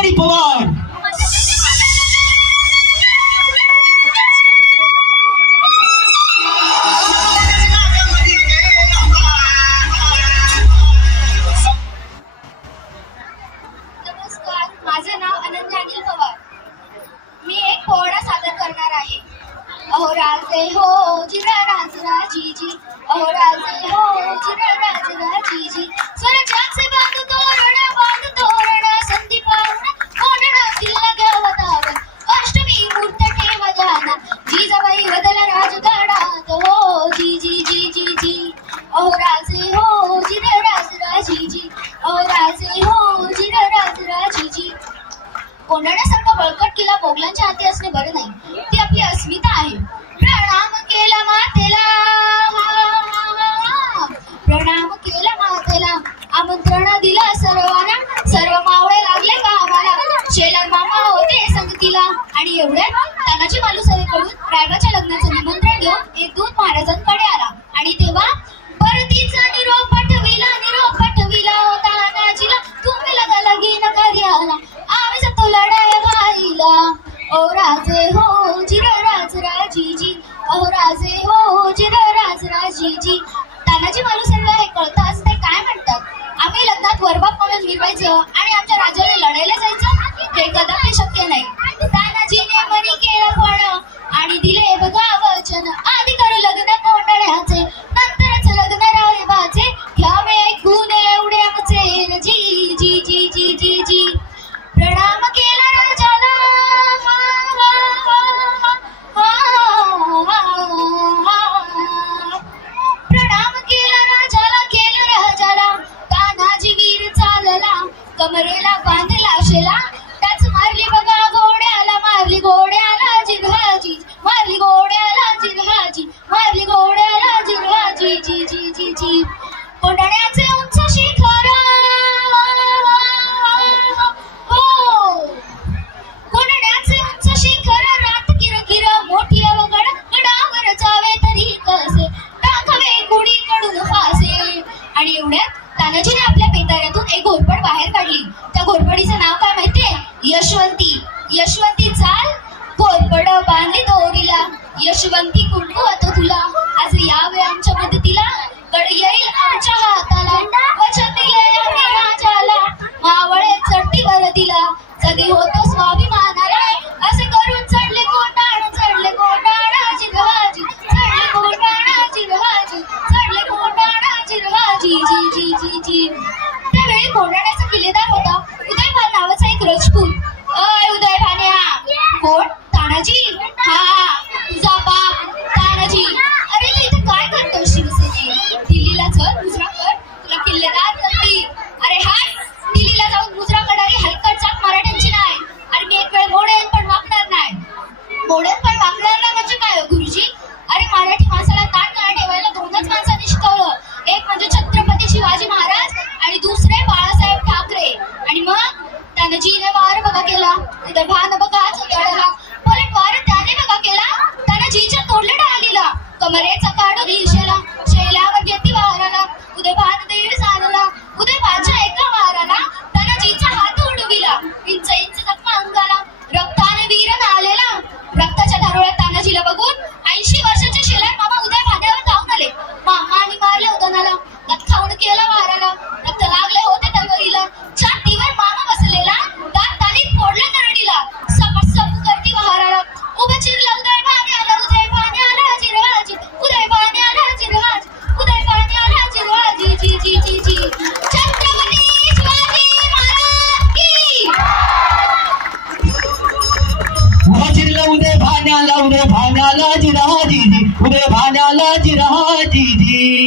अंबानी पवार माझे नाव अनंत अनिल पवार. मी एक पोहडा सादर करणार आहे. अहो राजे हो जिरा राज राजी जी अहो राजे हो जिरा राज राजी जी बळकट किल्ला मोगलांच्या हाती असणे बरे नाही. ती आपली अस्मिता आहे. प्रणाम केला मातेला. प्रणाम केला मातेला. आमंत्रण दिलं सर्वांना. सर्व मावळे लागले का आम्हाला? शेलार मामा होते संगतीला आणि एवढ्या तानाजी मालुसरेकडून रायबाच्या लग्नाचं निमंत्रण घेऊन एक दूध महाराजांकडे आला. आणि तेव्हा 洗衣 કમરેલા બાંધેલા શેલા यशवंती चाल कोरपड बांधली दोरीला. यशवंती कुंकू होतो तुला. आज यावे आमच्या मदतीला गड येईल आमच्या हाताला. वचन दिले आम्ही राजाला. मावळे चढती वर दिला जगी होतो स्वाभिमानाला. असे करून चढले कोटाण चढले कोटाळाची रवाजी चढले कोटाळाची रवाजी चढले कोटाळाची रवाजी जी जी जी जी. त्यावेळी कोटाळ्याचा किल्लेदार Mùa 忙 भाण्याला उद्या भाण्याला जिराजी उद्या भाण्याला जिराजी